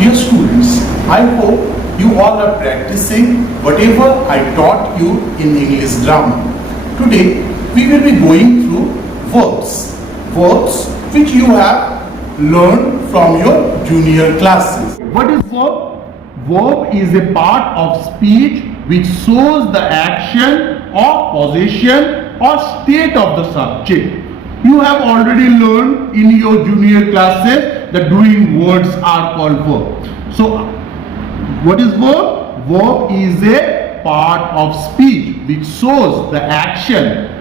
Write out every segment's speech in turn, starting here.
Dear students, I hope you all are practicing whatever I taught you in English grammar. Today we will be going through verbs. Verbs which you have learned from your junior classes. What is verb? Verb is a part of speech which shows the action or position or state of the subject. You have already learned in your junior classes that doing words are called verb. So, what is verb? Verb is a part of speech which shows the action,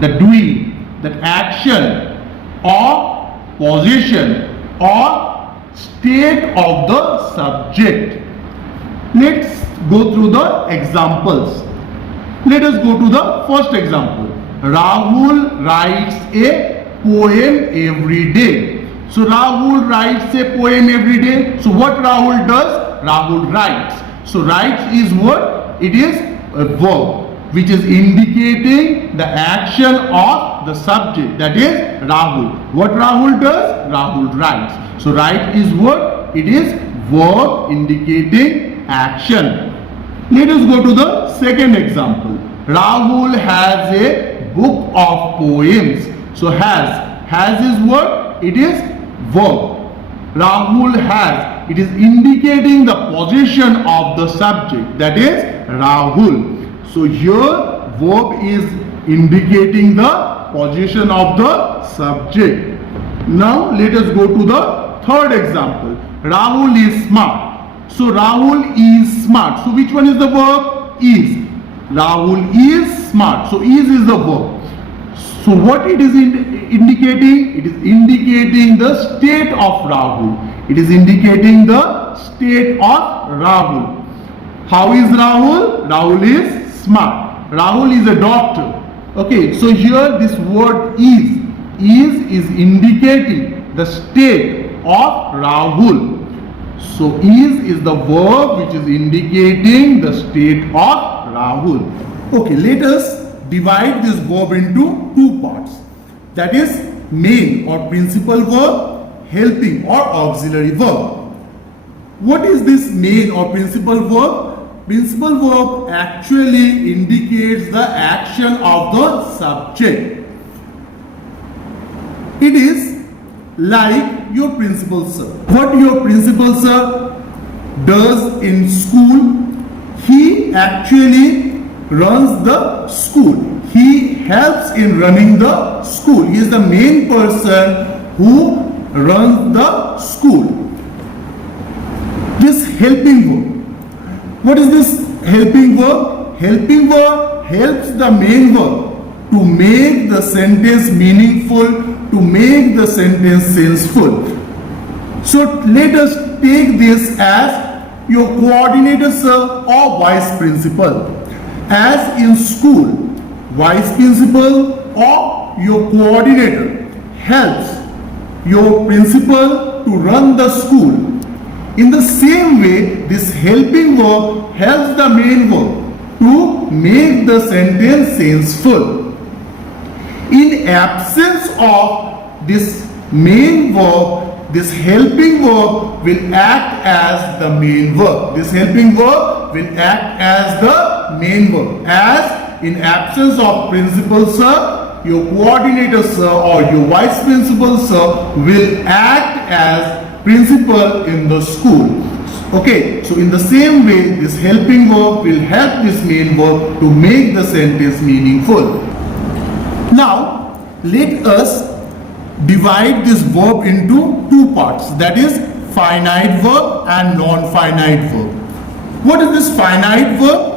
the doing, that action or position or state of the subject. Let's go through the examples. Let us go to the first example. Rahul writes a poem every day. So Rahul writes a poem every day. So what Rahul does? Rahul writes. So writes is what? It is a verb which is indicating the action of the subject, that is Rahul. What Rahul does? Rahul writes. So write is what? It is verb indicating action. Let us go to the second example. Rahul has a book of poems. So has is what? It is verb. Rahul has. It is indicating the position of the subject, that is Rahul. So here verb is indicating the position of the subject. Now let us go to the third example. Rahul is smart. So Rahul is smart. So which one is the verb? Is. Rahul is smart. So is the verb. So what it is indicating? It is indicating the state of Rahul. It is indicating the state of Rahul. How is Rahul? Rahul is smart. Rahul is a doctor. Okay, so here this word is indicating the state of Rahul. So is the verb which is indicating the state of Rahul. Okay, let us divide this verb into two parts. That is main or principal verb, helping or auxiliary verb. What is this main or principal verb? Principal verb actually indicates the action of the subject. It is like your principal sir. What your principal sir does in school, he actually runs the school. He helps in running the school. He is the main person who runs the school. This helping verb. What is this helping verb? Helping verb helps the main verb to make the sentence meaningful, to make the sentence senseful. So let us take this as your coordinator sir or vice principal. As in school, vice principal or your coordinator helps your principal to run the school. In the same way, this helping verb helps the main verb to make the sentence senseful. In absence of this main verb, this helping verb will act as the main verb. This helping verb will act as the main verb. As in absence of principal sir, your coordinator sir or your vice principal sir will act as principal in the school. Okay, so in the same way, this helping verb will help this main verb to make the sentence meaningful. Now, let us divide this verb into two parts, that is finite verb and non-finite verb. What is this finite verb?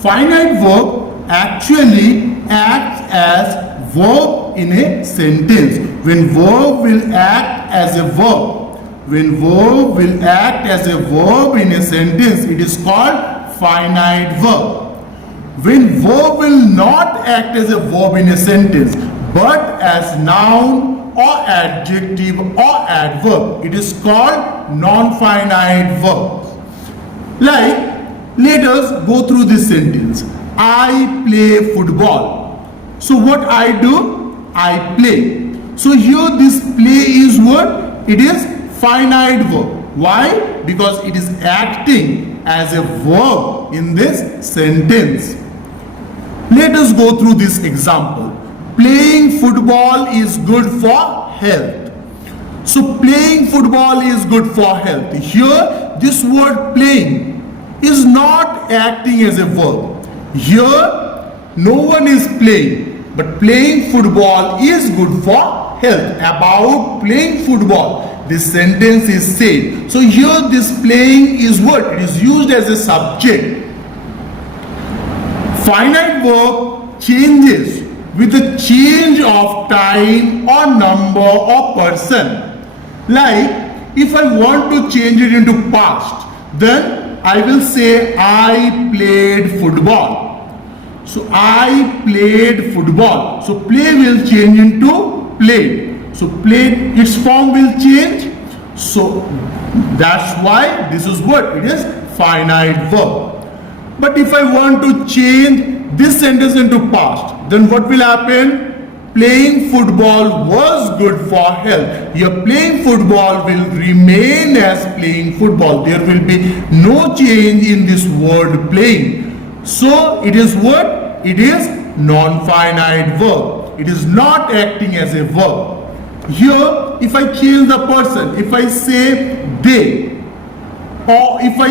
Finite verb actually acts as verb in a sentence. When verb will act as a verb, when verb will act as a verb in a sentence, it is called finite verb. When verb will not act as a verb in a sentence, but as noun or adjective or adverb, it is called non-finite verbs. Like, let us go through this sentence. I play football. So what I do? I play. So here this play is what? It is finite verb. Why? Because it is acting as a verb in this sentence. Let us go through this example. Playing football is good for health. So playing football is good for health. Here this word playing is not acting as a verb. Here no one is playing, but playing football is good for health. About playing football, this sentence is said. So here this playing is what? It is used as a subject. Finite verb changes with the change of time or number or person. Like if I want to change it into past, then I will say I played football. So I played football. So play will change into played. So played, its form will change. So that's why this is what? It is finite verb. But if I want to change this sentence into past, then what will happen? Playing football was good for health. Here playing football will remain as playing football. There will be no change in this word playing. So it is what? It is non-finite verb. It is not acting as a verb. Here if I change the person, if I say they, or if I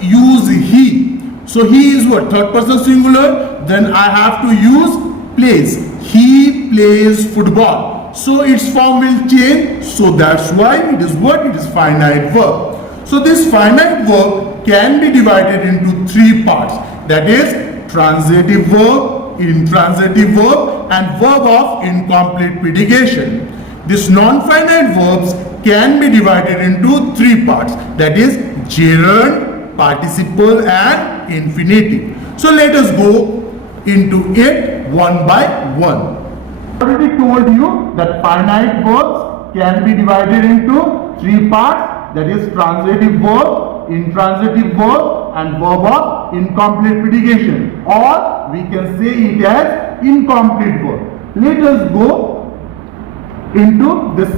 use he, so he is what? Third person singular, then I have to use plays. He plays football. So its form will change. So that's why it is what? It is finite verb. So this finite verb can be divided into three parts. That is transitive verb, intransitive verb, and verb of incomplete predication. These non-finite verbs can be divided into three parts. That is gerund, participle, and infinitive. So let us go into it one by one. I already told you that finite verbs can be divided into three parts. That is transitive verb, intransitive verb, and verb of incomplete predication. Or we can say it as incomplete verb. Let us go into this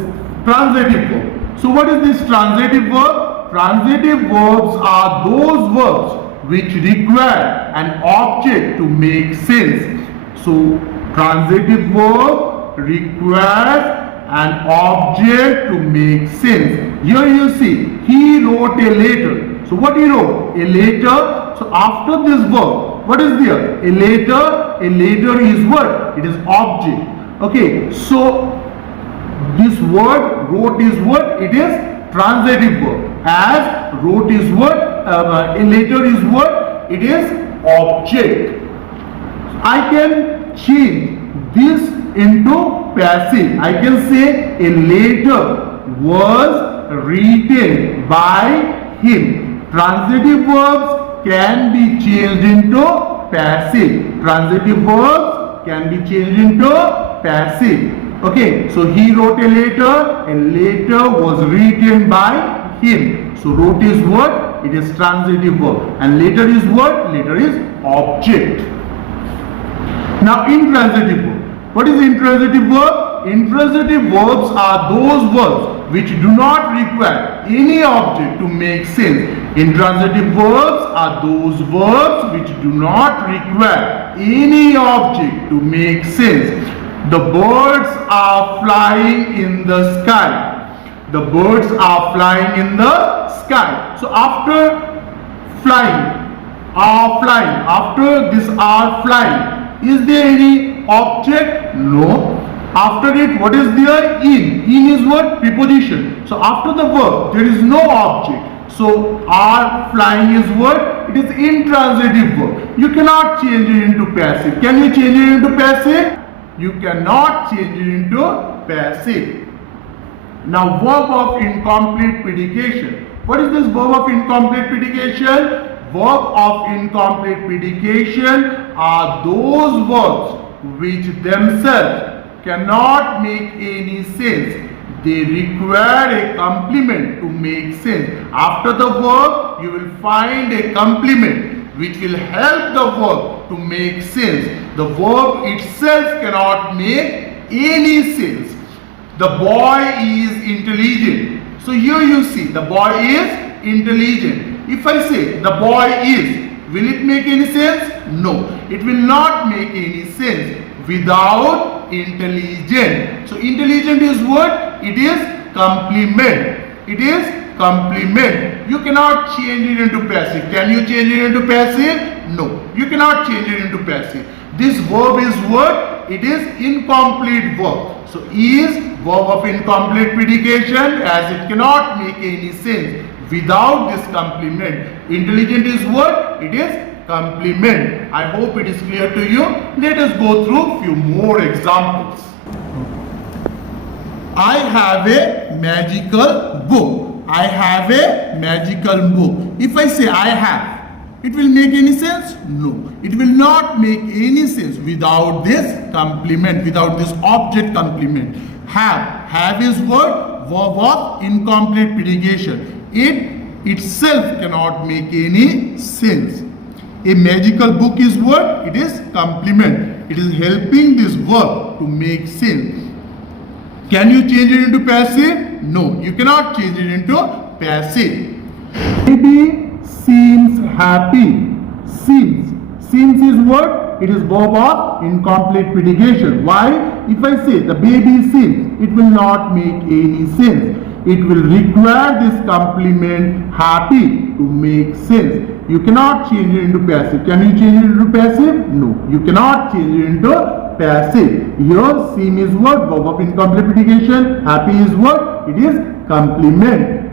transitive verb. So what is this transitive verb? Transitive verbs are those verbs which require an object to make sense. So transitive verb requires an object to make sense. Here you see, he wrote a letter. So what he wrote? A letter. So after this verb, what is there? A letter. A letter is what? It is object. Okay, so this word wrote is what? It is transitive verb. As wrote is what? A letter is what? It is object. I can change this into passive. I can say a letter was written by him. Transitive verbs can be changed into passive. Transitive verbs can be changed into passive. Okay, so he wrote a letter was written by him. So wrote is what? It is transitive verb. And later is what? Later is object. Now intransitive verb. What is intransitive verb? Intransitive verbs are those verbs which do not require any object to make sense. Intransitive verbs are those verbs which do not require any object to make sense. The birds are flying in the sky. The birds are flying in the sky. So after flying, after this are flying, is there any object? No. After it, what is there? In. In is what? Preposition. So after the verb, there is no object. So are flying is what? It is intransitive verb. You cannot change it into passive. Can you change it into passive? You cannot change it into passive. Now verb of incomplete predication. What is this verb of incomplete predication? Verb of incomplete predication are those verbs which themselves cannot make any sense. They require a complement to make sense. After the verb, you will find a complement which will help the verb to make sense. The verb itself cannot make any sense. The boy is intelligent. So here you see the boy is intelligent. If I say the boy is, will it make any sense? No, it will not make any sense without intelligent. So intelligent is what? It is complement. It is complement. You cannot change it into passive. Can you change it into passive? No, you cannot change it into passive. This verb is what? It is incomplete verb. So is verb of incomplete predication, as it cannot make any sense without this complement. Intelligent is what? It is complement. I hope it is clear to you. Let us go through few more examples. I have a magical book. I have a magical book. If I say I have, it will make any sense? No, it will not make any sense without this complement, without this object complement. Have is what? Verb of incomplete predication. It itself cannot make any sense. A magical book is what? It is complement. It is helping this verb to make sense. Can you change it into passive? No, you cannot change it into passive. Baby seems happy. Seems is what? It is verb of incomplete predication. Why? If I say the baby seems, it will not make any sense. It will require this complement happy to make sense. You cannot change it into passive. Can you change it into passive? No, you cannot change it into passive. Here seem is what? Verb of incomplete predication. Happy is what? It is complement.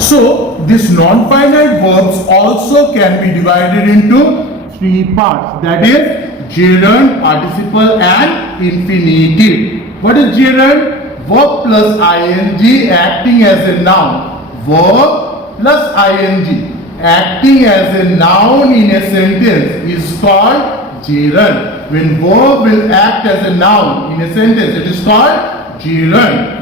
So this non-finite verbs also can be divided into three parts. That is gerund, participle and infinitive. What is gerund? Verb plus ing acting as a noun. Verb plus ing acting as a noun in a sentence is called gerund. When verb will act as a noun in a sentence, it is called gerund.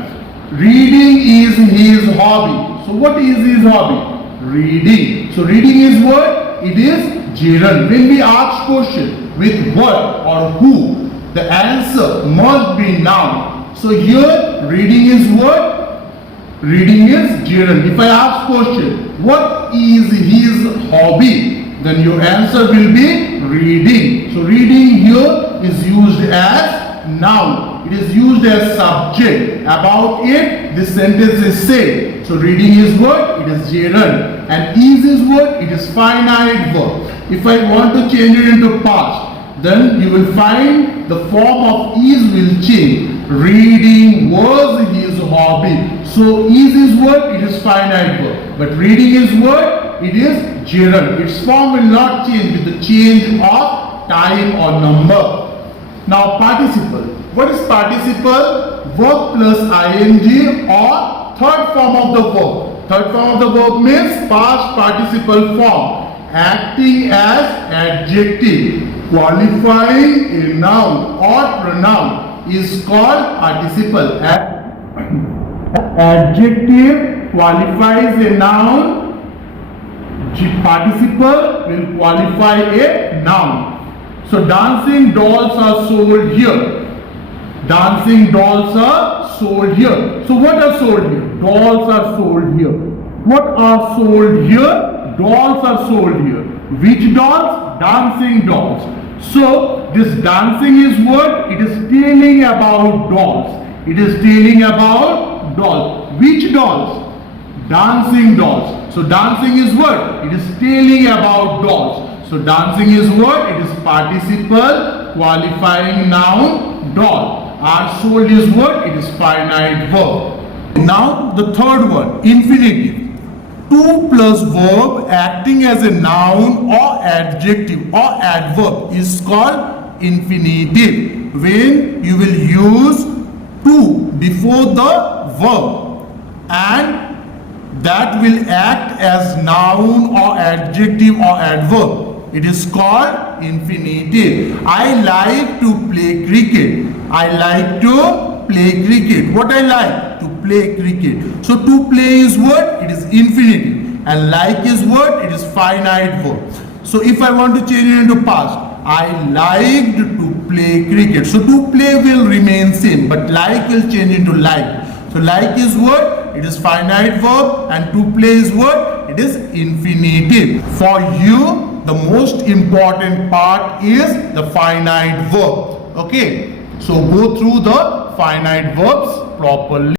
Reading is his hobby. So what is his hobby? Reading. So reading is what? It is gerund. When we ask question with what or who, the answer must be noun. So here reading is what? Reading is gerund. If I ask question, what is his hobby? Then your answer will be reading. So reading here is used as noun. It is used as subject. About it, this sentence is said. So reading is what? It is gerund. And is what? It is finite verb. If I want to change it into past, then you will find the form of is will change. Reading was his hobby. So is what? It is finite verb. But reading is what? It is gerund. Its form will not change with the change of time or number. Now participle. What is participle? Verb plus ing or third form of the verb. Third form of the verb means past participle form, acting as adjective, qualifying a noun or pronoun is called participle. Adjective qualifies a noun. Participle will qualify a noun. So dancing dolls are sold here. Dancing dolls are sold here. So what are sold here? Dolls are sold here. What are sold here? Dolls are sold here. Which dolls? Dancing dolls. So this dancing is what? It is telling about dolls. It is telling about dolls. Which dolls? Dancing dolls. So dancing is what? It is telling about dolls. So dancing is what? It is participle qualifying noun doll. Are sold is what? It is finite verb. Now the third one, infinitive. To plus verb acting as a noun or adjective or adverb is called infinitive. When you will use to before the verb and that will act as noun or adjective or adverb, it is called infinitive. I like to play cricket. I like to play cricket. What I like? To play cricket. So to play is what? It is infinitive. And like is what? It is finite verb. So if I want to change it into past, I liked to play cricket. So to play will remain same, but like will change into like. So like is what? It is finite verb, and to play is what? It is infinitive. For you, the most important part is the finite verb. Okay. So go through the finite verbs properly.